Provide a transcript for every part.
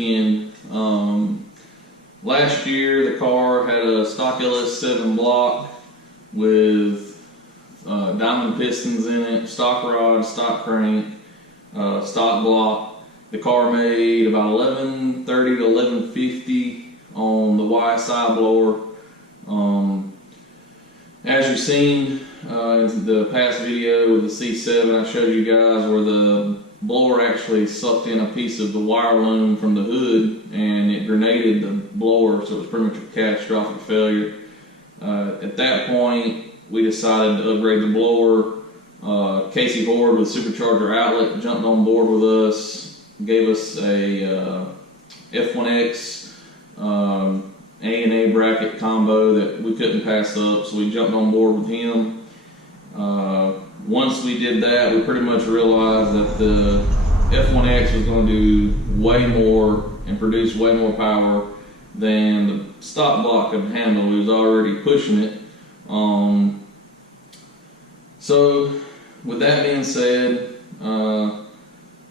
weekend. Last year the car had a stock LS7 block with diamond pistons in it, stock rod, stock crank, stock block. The car made about 1130 to 1150 on the YSI blower. As you've seen in the past video with the C7, I showed you guys where the blower actually sucked in a piece of the wire loom from the hood and it grenaded the blower, so it was pretty much a catastrophic failure. At that point, we decided to upgrade the blower. Casey Horde with Supercharger Outlet jumped on board with us, gave us a F1X A&A bracket combo that we couldn't pass up, so we jumped on board with him. Once we did that, we pretty much realized that the F1X was going to do way more and produce way more power than the stock block could handle. It was already pushing it. So with that being said, a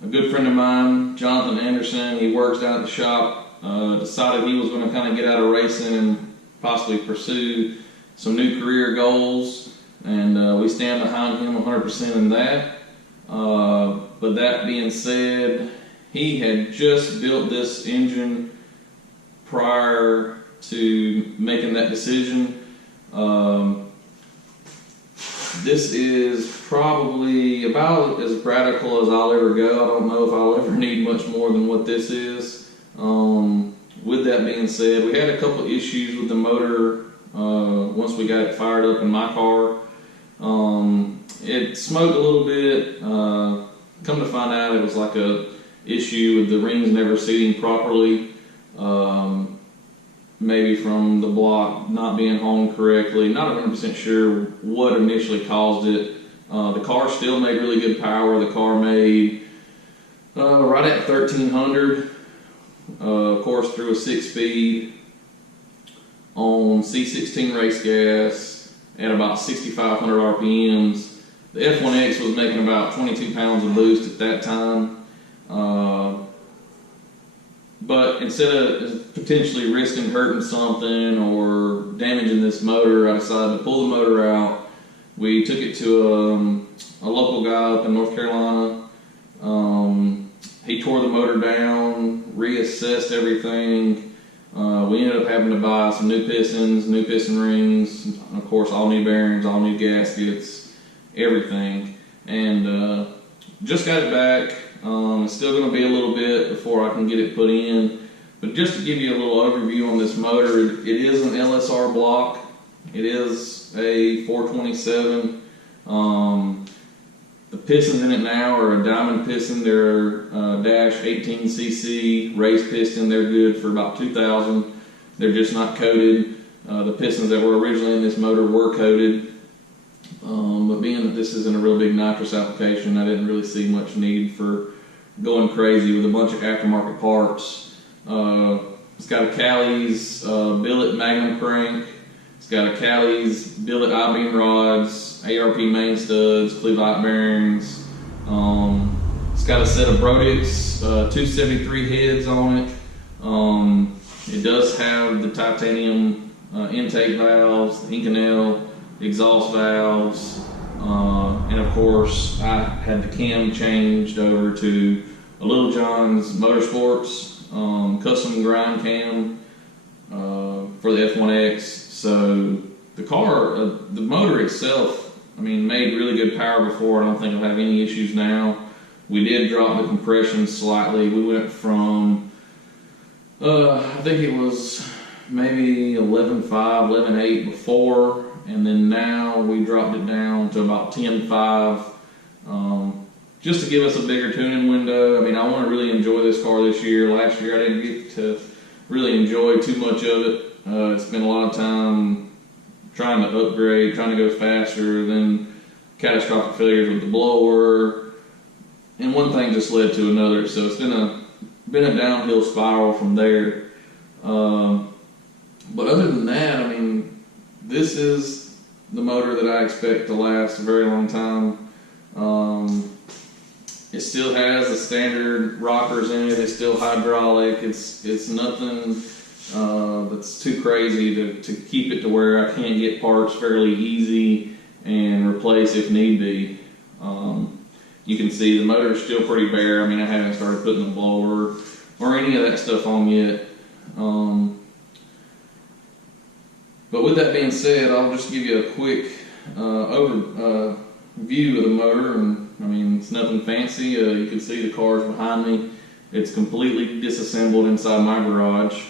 good friend of mine, Jonathan Anderson, he works down at the shop, decided he was going to kind of get out of racing and possibly pursue some new career goals. And we stand behind him 100% in that. But that being said, he had just built this engine prior to making that decision. This is probably about as radical as I'll ever go. I don't know if I'll ever need much more than what this is. With that being said, we had a couple issues with the motor once we got it fired up in my car. It smoked a little bit. Come to find out, it was like a issue with the rings never seating properly. Maybe from the block not being hung correctly. Not 100% sure what initially caused it. The car still made really good power. The car made right at 1300. Of course, through a 6-speed on C16 race gas at about 6,500 RPMs. The F1X was making about 22 pounds of boost at that time. But instead of potentially risking hurting something or damaging this motor, I decided to pull the motor out. We took it to a local guy up in North Carolina. He tore the motor down, reassessed everything. We ended up having to buy some new pistons, new piston rings, of course all new bearings, all new gaskets, everything. And just got it back. It's still going to be a little bit before I can get it put in. But just to give you a little overview on this motor, it is an LSR block. It is a 427. The pistons in it now are a diamond piston. They're dash 18cc race piston. They're good for about 2,000. They're just not coated. The pistons that were originally in this motor were coated. But being that this isn't a real big nitrous application, I didn't really see much need for going crazy with a bunch of aftermarket parts. It's got a Cali's billet Magnum crank. It's got a Cali's billet I-beam rods, ARP main studs, Cleveland bearings. It's got a set of Brodix 273 heads on it. It does have the titanium intake valves, the Inconel exhaust valves, and of course I had the cam changed over to a Little John's Motorsports custom grind cam for the F1X. So the car, the motor itself, I mean, made really good power before. I don't think it'll have any issues now. We did drop the compression slightly. We went from I think it was maybe 11.5, 11.8 before, and then now we dropped it down to about 10.5, just to give us a bigger tuning window. I mean, I want to really enjoy this car this year. Last year I didn't get to really enjoy too much of it. Spent a lot of time trying to upgrade, trying to go faster, then catastrophic failures with the blower, and one thing just led to another. So it's been a downhill spiral from there. But other than that, I mean, this is the motor that I expect to last a very long time. It still has the standard rockers in it. It's still hydraulic. It's nothing that's too crazy to keep it to where I can't get parts fairly easy and replace if need be. You can see the motor is still pretty bare. I mean, I haven't started putting the blower or any of that stuff on yet. But with that being said, I'll just give you a quick view of the motor. And I mean, it's nothing fancy. You can see the cars behind me. It's completely disassembled inside my garage.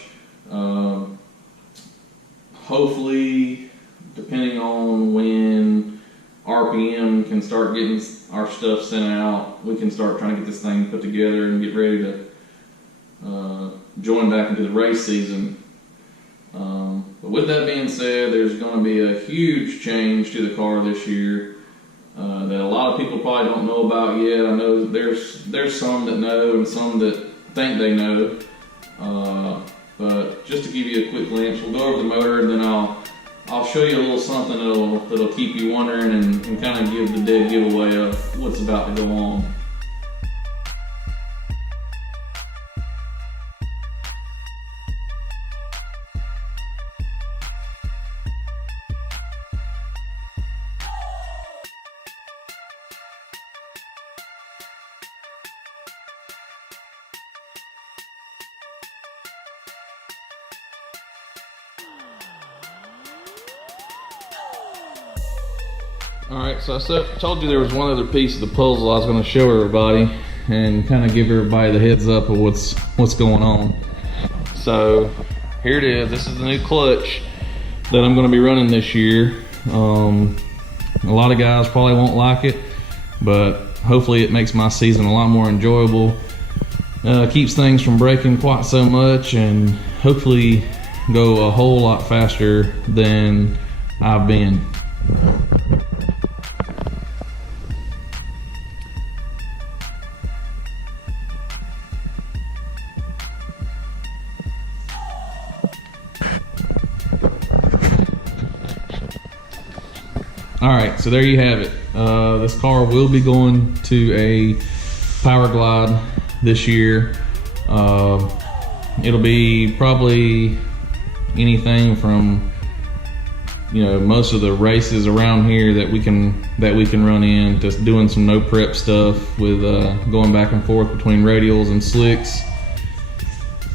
Hopefully, depending on when RPM can start getting our stuff sent out, we can start trying to get this thing put together and get ready to join back into the race season. But with that being said, there's going to be a huge change to the car this year that a lot of people probably don't know about yet. I know there's some that know and some that think they know. But just to give you a quick glimpse, we'll go over the motor and then I'll show you a little something that'll keep you wondering and kind of give the dead giveaway of what's about to go on. Alright, so I told you there was one other piece of the puzzle I was going to show everybody and kind of give everybody the heads up of what's going on. So here it is. This is the new clutch that I'm going to be running this year. A lot of guys probably won't like it, but hopefully it makes my season a lot more enjoyable. Keeps things from breaking quite so much and hopefully go a whole lot faster than I've been. Alright, so there you have it. This car will be going to a Power Glide this year. It'll be probably anything from, you know, most of the races around here that we can run in, just doing some no prep stuff with going back and forth between radials and slicks.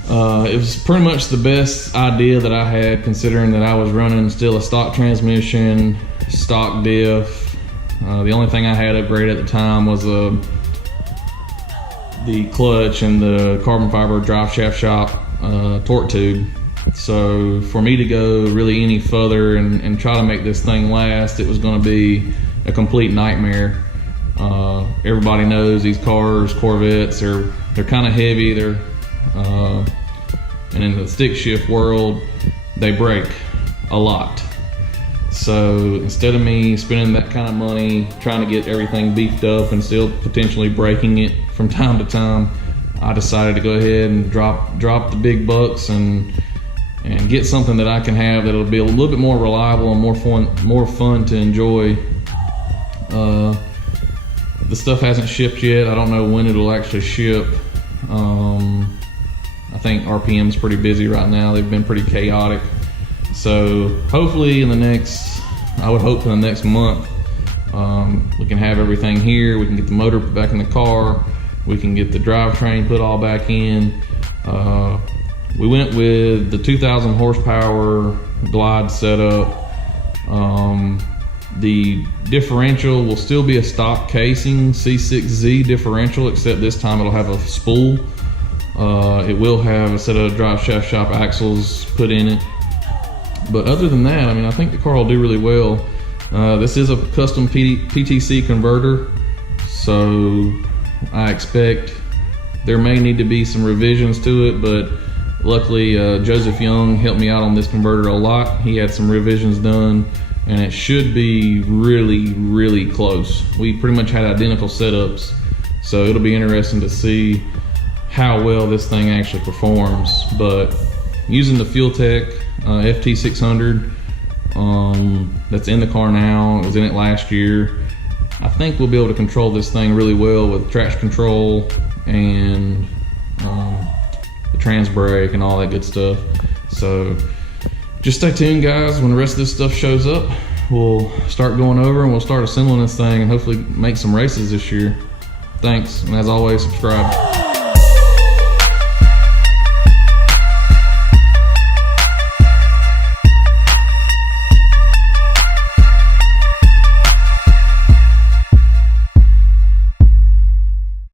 It was pretty much the best idea that I had, considering that I was running still a stock transmission, stock diff. The only thing I had upgraded at the time was the clutch and the carbon fiber drive shaft shop torque tube. So for me to go really any further and try to make this thing last, it was going to be a complete nightmare. Everybody knows these cars, Corvettes, they're kind of heavy. They're and in the stick shift world, they break a lot. So instead of me spending that kind of money trying to get everything beefed up and still potentially breaking it from time to time, I decided to go ahead and drop the big bucks and get something that I can have that'll be a little bit more reliable and more fun to enjoy. The stuff hasn't shipped yet. I don't know when it'll actually ship. I think RPM's pretty busy right now. They've been pretty chaotic. So hopefully I would hope in the next month, we can have everything here. We can get the motor put back in the car. We can get the drivetrain put all back in. We went with the 2,000 horsepower Glide setup. The differential will still be a stock casing C6Z differential, except this time it'll have a spool. It will have a set of drive shaft shop axles put in it. But other than that, I mean, I think the car will do really well. This is a custom PTC converter, so I expect there may need to be some revisions to it, but luckily Joseph Young helped me out on this converter a lot. He had some revisions done and it should be really, really close. We pretty much had identical setups, so it'll be interesting to see how well this thing actually performs. But using the FuelTech FT600 that's in the car now, it was in it last year, I think we'll be able to control this thing really well with traction control and the trans brake and all that good stuff. So just stay tuned, guys. When the rest of this stuff shows up, we'll start going over and we'll start assembling this thing and hopefully make some races this year. Thanks, and as always, subscribe.